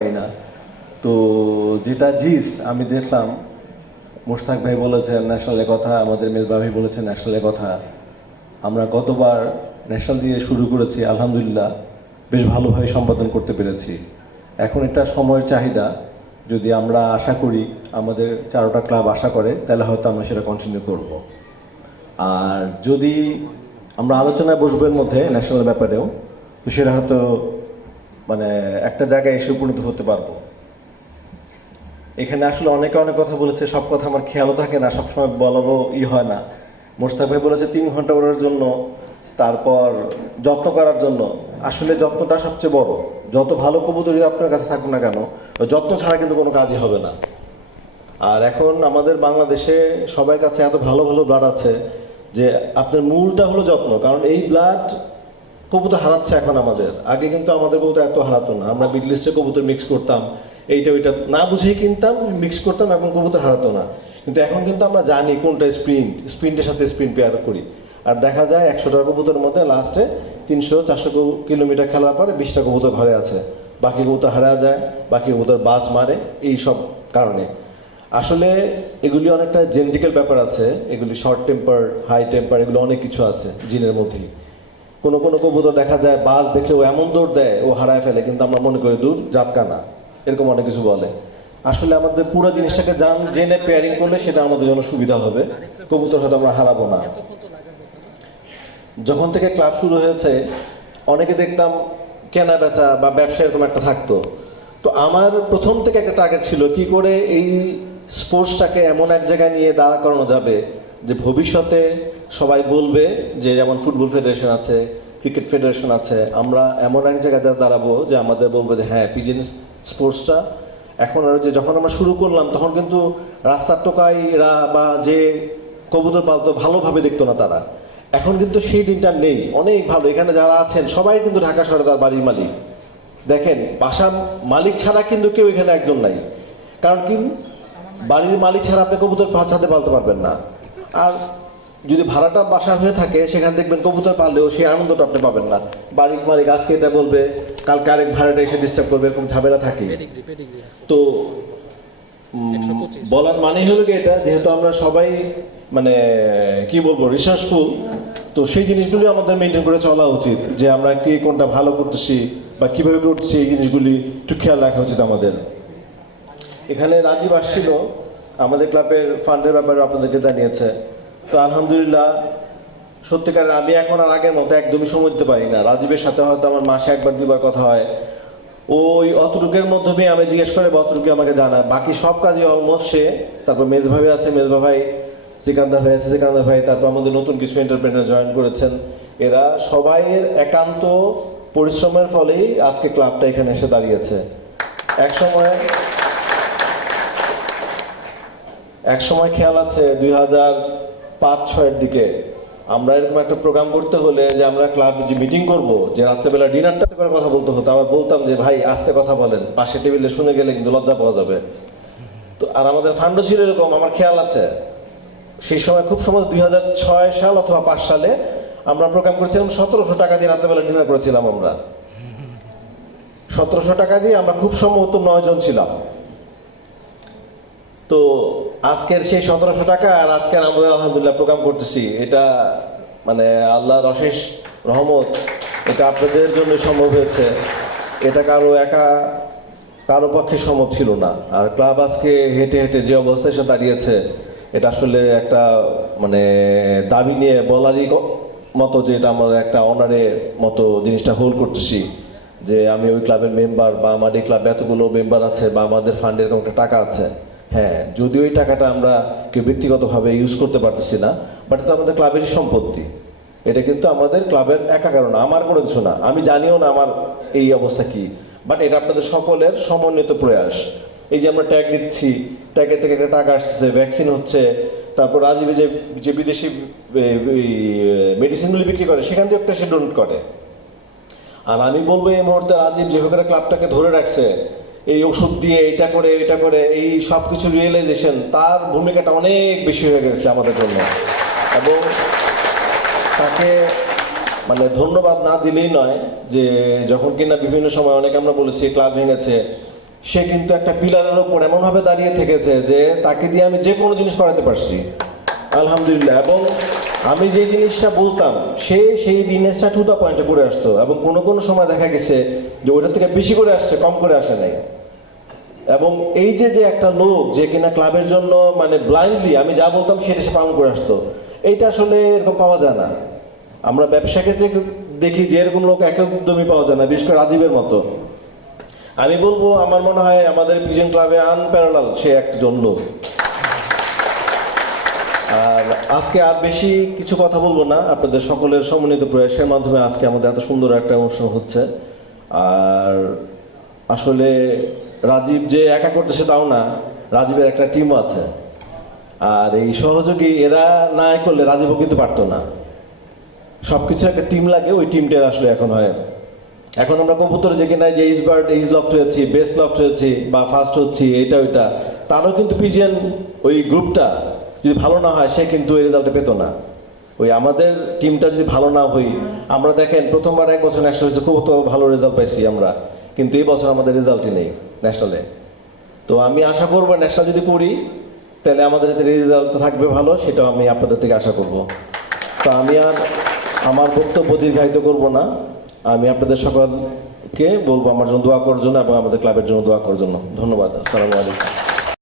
না। তো যেটা জিস আমি দেখলাম, মোশতাক ভাই বলেছেন ন্যাশনালের কথা, আমাদের মেজবা ভাই বলেছেন ন্যাশনালের কথা। আমরা গতবার ন্যাশনাল দিয়ে শুরু করেছি, আলহামদুলিল্লাহ বেশ ভালোভাবে সম্পাদন করতে পেরেছি। এখন একটা সময়ের চাহিদা, যদি আমরা আশা করি, আমাদের 4টা ক্লাব আশা করে, তাহলে হয়তো আমরা সেটা কন্টিনিউ করব। আর যদি আমরা আলোচনায় বসবো এর মধ্যে ন্যাশনাল ব্যাপারেও, তো সেটা হয়তো মানে একটা জায়গায় এসে উপনীত হতে পারবো। এখানে আসলে অনেকে অনেক কথা বলেছে, সব কথা আমার খেয়ালও থাকে না, সবসময় বলারও হয় না। মোশতাক ভাই বলেছে 3 ঘন্টা ওড়ার জন্য, তারপর যত্ন করার জন্য। আসলে যত্নটা সবচেয়ে বড়। যত ভালো কবুতরই আপনার কাছে থাকুক না কেন, যত্ন ছাড়া কিন্তু কোনো কাজই হবে না। আর এখন আমাদের বাংলাদেশে সবার কাছে এত ভালো ভালো ব্লাড আছে যে আপনার মূলটা হলো যত্ন। কারণ এই ব্লাড কবুতর হারাচ্ছে এখন আমাদের। আগে কিন্তু আমাদের কবুতর এত হারাতো না। আমরা মিডল ইস্টের কবুতর মিক্স করতাম, এইটা ওইটা না বুঝেই কিনতাম, মিক্স করতাম এবং কবুতর হারাতো না। কিন্তু এখন কিন্তু আমরা জানি কোনটা স্প্রিন্টের সাথে স্প্রিন্ট পেয়ার করি। আর দেখা যায় 100টা কবুতরের মধ্যে লাস্টে 300-400 কিলোমিটার খেলার পরে 20টা কবুতর ঘরে আছে, বাকি কবুতর হারা যায়, বাকি কবুতর বাজ মারে, এই সব কারণে। আসলে এগুলি অনেকটা জেনেটিক্যাল ব্যাপার আছে, এগুলি শর্ট টেম্পার, হাই টেম্পার, এগুলো অনেক কিছু আছে জিনের মধ্যেই। কোনো কোনো কবুতর দেখা যায় বাজ দেখলে ও এমন দৌড় দেয়, ও হারায় ফেলে, কিন্তু আমরা মনে করি দূর জাতকা না, এরকম অনেক কিছু বলে। আসলে আমাদের পুরো জিনিসটাকে জেনে পেয়ারিং করলে সেটা আমাদের জন্য সুবিধা হবে, কবুতর হয়তো আমরা হারাবো না। যখন থেকে ক্লাব শুরু হয়েছে অনেকে দেখতাম কেনা বেচা বা ব্যবসা এরকম একটা থাকতো। তো আমার প্রথম থেকে একটা টার্গেট ছিল কি করে এই স্পোর্টসটাকে এমন এক জায়গায় নিয়ে দাঁড়া করানো যাবে যে ভবিষ্যতে সবাই বলবে যে, যেমন ফুটবল ফেডারেশন আছে, ক্রিকেট ফেডারেশন আছে, আমরা এমন এক জায়গায় দাঁড়াবো যে আমাদের বলবো যে হ্যাঁ, পিজিএন স্পোর্টসটা এখন। আর যে যখন আমরা শুরু করলাম তখন কিন্তু রাস্তার টোকাইরা বা যে কবুতর পালতো ভালোভাবে দেখতো না তারা। এখন কিন্তু সেই দিনটা নেই, অনেক ভালো। এখানে যারা আছেন সবাই কিন্তু ঢাকা শহরে তার বাড়ির মালিক। দেখেন, বাসার মালিক ছাড়া কিন্তু কেউ এখানে একজন নাই। কারণ কি, বাড়ির মালিক ছাড়া আপনি কবুতর ছাদে পালতে পারবেন না। আর যদি ভাড়াটা বাসা হয়ে থাকে, সেখানে দেখবেন কবুতর পাললেও সেই আনন্দটা আপনি পাবেন না। বাড়ির মালিক আজকে এটা বলবে, কালকে আরেক ভাড়াটা এসে ডিস্টার্ব করবে, এরকম ঝামেলা থাকে। তো বলার মানে হলো কি, এটা যেহেতু আমরা সবাই মানে কি বলবো রিসার্চফুল, তো সেই জিনিসগুলি আমাদের মেনটেন করে চলা উচিত, যে আমরা কি কোনটা ভালো করতেছি বা কিভাবে করতেছি, এই জিনিসগুলি একটু খেয়াল রাখা উচিত আমাদের। এখানে রাজীব আসছিল, আমাদের ক্লাবের ফান্ডের ব্যাপারে আপনাদেরকে জানিয়েছে। তো আলহামদুলিল্লাহ, সত্যিকারের আমি এখন আর আগের মতো একদমই সময় দিতে পারি না। রাজীবের সাথে হয়তো আমার মাসে 1-2বার কথা হয়। ওই অতটুকের মাধ্যমে আমি জিজ্ঞেস করে অতটুকু আমাকে জানায়, বাকি সব কাজে অলমোস্ট সে। তারপর মেজবা ভাই আছে, মেজবা ভাই, সিকান্দার ভাই আছে, সিকান্দার ভাই, তারপর আমাদের নতুন কিছু এন্টারপ্রেনার জয়েন করেছেন। এরা সবাইয়ের একান্ত পরিশ্রমের ফলেই আজকে ক্লাবটা এখানে এসে দাঁড়িয়েছে। এক সময় খেয়াল আছে 2005-06 দিকে আমরা এরকম একটা প্রোগ্রাম করতে হলে যে আমরা ক্লাব যে মিটিং করব, যে রাত্রেবেলা ডিনারটা করে কথা বলতে হতো। আবার বলতাম যে ভাই আস্তে কথা বলেন, পাশে টেবিলে শুনে গেলে কিন্তু লজ্জা পাওয়া যাবে। তো আর আমাদের ফান্ডও ছিল এরকম, আমার খেয়াল আছে সেই সময় খুব সম্ভবত 2006 সাল অথবা 5 সালে আমরা প্রোগ্রাম করেছিলাম 1700 টাকা দিয়ে রাত্রেবেলা ডিনার করেছিলাম আমরা। 1700 টাকা দিয়ে আমরা খুব সম্ভবত 9 জন ছিলাম। তো আজকের সেই 1700 টাকা আর আজকের আমরা আলহামদুলিল্লাহ প্রোগ্রাম করতেছি, এটা মানে আল্লাহর অশেষ রহমত। এটা আপনাদের জন্য সম্ভব হয়েছে, এটা কারো পক্ষে সম্ভব ছিল না। আর ক্লাব আজকে হেঁটে হেঁটে যে অবস্থায় এসে দাঁড়িয়েছে, এটা আসলে একটা মানে দাবি নিয়ে বলারই মতো, যে এটা আমার একটা অনারের মতো জিনিসটা হোল্ড করতেছি, যে আমি ওই ক্লাবের মেম্বার, বা আমার এই ক্লাবে এতগুলো মেম্বার আছে, বা আমাদের ফান্ডে এরকম একটা টাকা আছে। হ্যাঁ, যদিও এই টাকাটা আমরা কেউ ব্যক্তিগতভাবে ইউজ করতে পারতেছি না, বাট এটা আমাদের ক্লাবেরই সম্পত্তি। এটা কিন্তু আমাদের ক্লাবের একা কারণ, আমার কোনো কিছু না, আমি জানিও না আমার এই অবস্থা কি, বাট এটা আপনাদের সকলের সমন্বিত প্রয়াস। এই যে আমরা ট্যাগ দিচ্ছি, ট্যাগের থেকে একটা টাকা আসছে, ভ্যাকসিন হচ্ছে, তারপর রাজীবে যে বিদেশি মেডিসিনগুলি বিক্রি করে, সেখান থেকে একটা সে ডোনেট করে। আর আমি বলবো এই মুহূর্তে রাজীব যেভাবে ক্লাবটাকে ধরে রাখছে, এই ওষুধ দিয়ে এটা করে এই সব কিছু রিয়েলাইজেশন, তার ভূমিকাটা অনেক বেশি হয়ে গেছে আমাদের জন্য। এবং তাকে মানে ধন্যবাদ না দিলেই নয়, যে যখন কিনা বিভিন্ন সময় অনেকে আমরা বলেছি ক্লাব ভেঙেছে, সে কিন্তু একটা পিলারের উপর এমনভাবে দাঁড়িয়ে থেকেছে যে তাকে দিয়ে আমি যে কোনো জিনিস করাতে পারছি আলহামদুলিল্লাহ। এবং আমি যে জিনিসটা বলতাম সে সেই জিনিসটা টু দ্য পয়েন্টে করে আসতো, এবং কোনো কোনো সময় দেখা গেছে যে ওইটার থেকে বেশি করে আসছে, কম করে আসে নাই। এবং এই যে যে একটা লোক যে কিনা ক্লাবের জন্য মানে ব্লাইন্ডলি আমি যা বলতাম সেটা সে পালন করে আসতো, এইটা আসলে এরকম পাওয়া যায় না। আমরা ব্যবসা ক্ষেত্রে দেখি যে এরকম লোক একদমই পাওয়া যায় না, বিশেষ করে রাজীবের মতো। আমি বলবো আমার মনে হয় আমাদের পিজন ক্লাবে আনপ্যারালাল সে একজন লোক। আর আজকে আর বেশি কিছু কথা বলবো না, আপনাদের সকলের সমন্বিত প্রয়াসের মাধ্যমে আজকে আমাদের এত সুন্দর একটা অনুষ্ঠান হচ্ছে। আর আসলে রাজীব যে একা করতেছে তাও না, রাজীবের একটা টিম আছে, আর এই সহযোগী এরা না করলে রাজীবও কিন্তু পারতো না। সবকিছু একটা টিম লাগে, ওই টিমটার আসলে এখন হয়। এখন আমরা কবুতরে যে কিনা যে এইচ বার্ড এইচ লফট হয়েছি, বেস্ট লফট হয়েছি বা ফার্স্ট হচ্ছি, এটা ওইটা, তারও কিন্তু পিজিএন ওই গ্রুপটা যদি ভালো না হয় সে কিন্তু ওই রেজাল্টটা পেতো না। ওই আমাদের টিমটা যদি ভালো না হই, আমরা দেখেন প্রথমবার 1 বছর ন্যাশনাল হয়েছে, খুব তো ভালো রেজাল্ট পাইছি আমরা, কিন্তু এই বছর আমাদের রেজাল্টই নেই ন্যাশনালে। তো আমি আশা করবো ন্যাশনাল যদি করি তাহলে আমাদের যাতে রেজাল্ট থাকবে ভালো, সেটাও আমি আপনাদের থেকে আশা করব। তো আমি আর আমার বক্তব্য দীর্ঘায়িত করব না, আমি আপনাদের সকলকে বলবো আমার জন্য দোয়া করার জন্য এবং আমাদের ক্লাবের জন্য দোয়া করার জন্য। ধন্যবাদ। আসসালামু আলাইকুম।